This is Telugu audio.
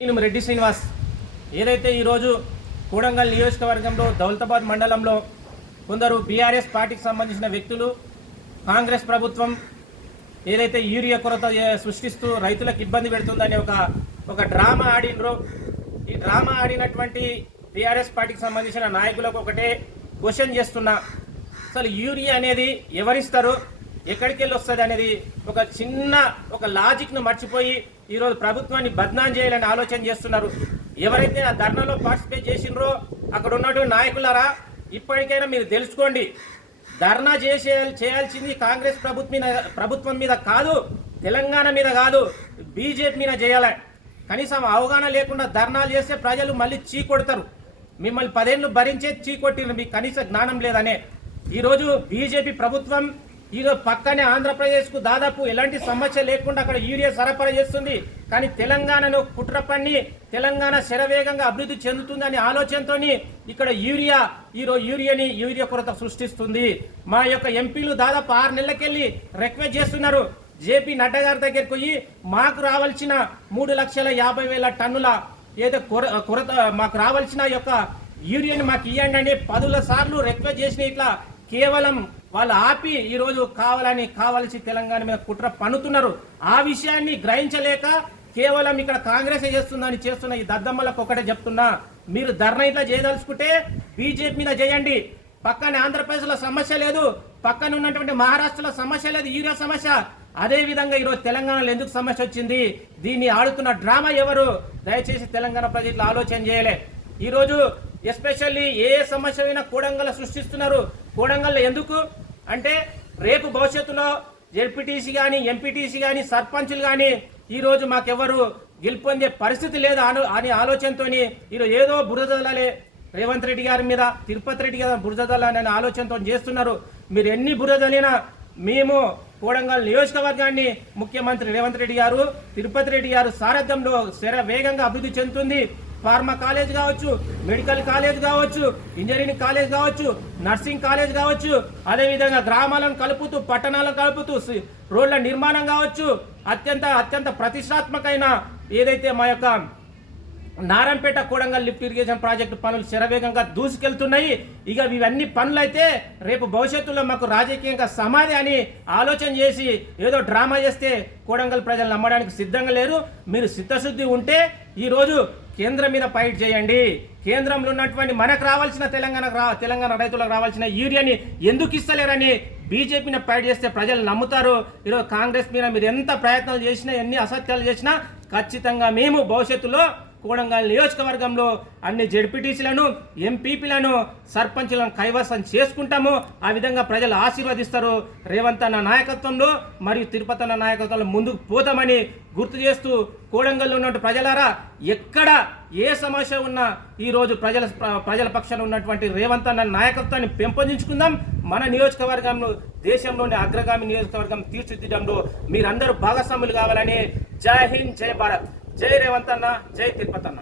నేను రెడ్డి శ్రీనివాస్. ఏదైతే ఈరోజు కూడంగల్ నియోజకవర్గంలో దౌలతాబాద్ మండలంలో కొందరు బీఆర్ఎస్ పార్టీకి సంబంధించిన వ్యక్తులు కాంగ్రెస్ ప్రభుత్వం ఏదైతే యూరియా కొరత సృష్టిస్తూ రైతులకు ఇబ్బంది పెడుతుందనే ఒక ఒక డ్రామా ఆడినరో ఈ డ్రామా ఆడినటువంటి బీఆర్ఎస్ పార్టీకి సంబంధించిన నాయకులకు ఒకటే క్వశ్చన్ చేస్తున్నా. అసలు యూరియా అనేది ఎవరిస్తారు? ఎక్కడికి వెళ్ళి వస్తుంది అనేది ఒక చిన్న ఒక లాజిక్ను మర్చిపోయి ఈరోజు ప్రభుత్వాన్ని బద్నాం చేయాలని ఆలోచన చేస్తున్నారు. ఎవరైతే ఆ ధర్నాలో పార్టిసిపేట్ చేసినరో అక్కడ ఉన్నటువంటి నాయకులారా ఇప్పటికైనా మీరు తెలుసుకోండి. ధర్నా చేసే చేయాల్సింది కాంగ్రెస్ ప్రభుత్వం మీద ప్రభుత్వం మీద కాదు తెలంగాణ మీద కాదు బీజేపీ మీద చేయాలి. కనీసం అవగాహన లేకుండా ధర్నాలు చేస్తే ప్రజలు మళ్ళీ చీ కొడతారు. మిమ్మల్ని పదేళ్ళు భరించే చీ కొట్టిన మీకు కనీస జ్ఞానం లేదనే. ఈరోజు బీజేపీ ప్రభుత్వం ఈరోజు పక్కనే ఆంధ్రప్రదేశ్కు దాదాపు ఎలాంటి సమస్య లేకుండా అక్కడ యూరియా సరఫరా చేస్తుంది. కానీ తెలంగాణను కుట్ర పన్ని తెలంగాణ శరవేగంగా అభివృద్ధి చెందుతుందనే ఆలోచనతో ఇక్కడ యూరియా ఈరోజు యూరియాని యూరియా కొరత సృష్టిస్తుంది. మా యొక్క ఎంపీలు దాదాపు ఆరు నెలలకెళ్ళి రిక్వెస్ట్ చేస్తున్నారు. జేపీ నడ్డా గారి దగ్గరికి పోయి మాకు రావాల్సిన మూడు లక్షల యాభై వేల టన్నుల ఏదో కొర కొరత మాకు రావాల్సిన యొక్క యూరియాని మాకు ఇవ్వండి అని పదుల సార్లు రిక్వెస్ట్ చేసిన ఇట్లా కేవలం వాళ్ళు ఆపి ఈరోజు కావాలని కావాల్సి తెలంగాణ మీద కుట్ర పన్నుతున్నారు. ఆ విషయాన్ని గ్రహించలేక కేవలం ఇక్కడ కాంగ్రెస్ చేస్తుందని చేస్తున్న ఈ దద్దమ్మలకు ఒకటే చెప్తున్నా. మీరు ధర్నా ఇట్లా చేయదలుచుకుంటే బీజేపీ మీద చేయండి. పక్కన ఆంధ్రప్రదేశ్లో సమస్య లేదు. పక్కన ఉన్నటువంటి మహారాష్ట్రలో సమస్య లేదు. ఈరో సమస్య. అదే విధంగా ఈరోజు తెలంగాణలో ఎందుకు సమస్య వచ్చింది? దీన్ని ఆడుతున్న డ్రామా ఎవరు? దయచేసి తెలంగాణ ప్రజలు ఆలోచన చేయలే. ఈరోజు ఎస్పెషల్లీ ఏ సమస్య అయినా కూడంగల్ సృష్టిస్తున్నారు. కూడంగల్ ఎందుకు? అంటే రేపు భవిష్యత్తులో జెడ్పీటీసీ కానీ ఎంపీటీసీ కానీ సర్పంచ్లు కానీ ఈరోజు మాకెవరు గెలుపొందే పరిస్థితి లేదు అను అని ఆలోచనతో ఈరోజు ఏదో బురదలే రేవంత్ రెడ్డి గారి మీద తిరుపతి రెడ్డి గారి బురదలని ఆలోచనతో చేస్తున్నారు. మీరు ఎన్ని బురదలినా మేము కోడంగల్ నియోజకవర్గాన్ని ముఖ్యమంత్రి రేవంత్ రెడ్డి గారు తిరుపతి రెడ్డి గారు సారథ్యంలో శర వేగంగా అభివృద్ధి చెందుతుంది. ఫార్మా కాలేజ్ కావచ్చు మెడికల్ కాలేజ్ కావచ్చు ఇంజనీరింగ్ కాలేజ్ కావచ్చు నర్సింగ్ కాలేజ్ కావచ్చు అదేవిధంగా గ్రామాలను కలుపుతూ పట్టణాలను కలుపుతూ రోడ్ల నిర్మాణం కావచ్చు అత్యంత అత్యంత ప్రతిష్టాత్మకమైన ఏదైతే మా యొక్క Narayanpet Kodangal lift irrigation project పనులు శరవేగంగా దూసుకెళ్తున్నాయి. ఇక ఇవన్నీ పనులు అయితే రేపు భవిష్యత్తులో మాకు రాజకీయంగా సమాధి అని ఆలోచన చేసి ఏదో డ్రామా చేస్తే కూడంగల్ ప్రజలు నమ్మడానికి సిద్ధంగా లేరు. మీరు చిత్తశుద్ధి ఉంటే ఈరోజు కేంద్రం మీద ఫైట్ చేయండి. కేంద్రంలో ఉన్నటువంటి మనకు రావాల్సిన తెలంగాణ రా తెలంగాణ రైతులకు రావాల్సిన యూరియాని ఎందుకు ఇస్తలేరని బీజేపీని ఫైట్ చేస్తే ప్రజలు నమ్ముతారు. ఈరోజు కాంగ్రెస్ మీద మీరు ఎంత ప్రయత్నాలు చేసినా ఎన్ని అసత్యాలు చేసినా ఖచ్చితంగా మేము భవిష్యత్తులో కూడంగల్ నియోజకవర్గంలో అన్ని జడ్పీటీసీలను ఎంపీపీలను సర్పంచ్లను కైవసం చేసుకుంటాము. ఆ విధంగా ప్రజలు ఆశీర్వదిస్తారు. రేవంత్ అన్న నాయకత్వంలో మరియు తిరుపతి అన్న నాయకత్వంలో ముందుకు పోతామని గుర్తు చేస్తూ కూడంగల్లో ఉన్నటువంటి ప్రజలారా ఎక్కడ ఏ సమస్య ఉన్నా ఈరోజు ప్రజల ప్రజల పక్షాన ఉన్నటువంటి రేవంత్ అన్న నాయకత్వాన్ని పెంపొందించుకుందాం. మన నియోజకవర్గంలో దేశంలోని అగ్రగామి నియోజకవర్గం తీర్చిదిద్దడంలో మీరందరూ భాగస్వాములు కావాలని జై హింద్ జై భారత్. జై రేవంత్ అన్న జై తిరుపతి అన్న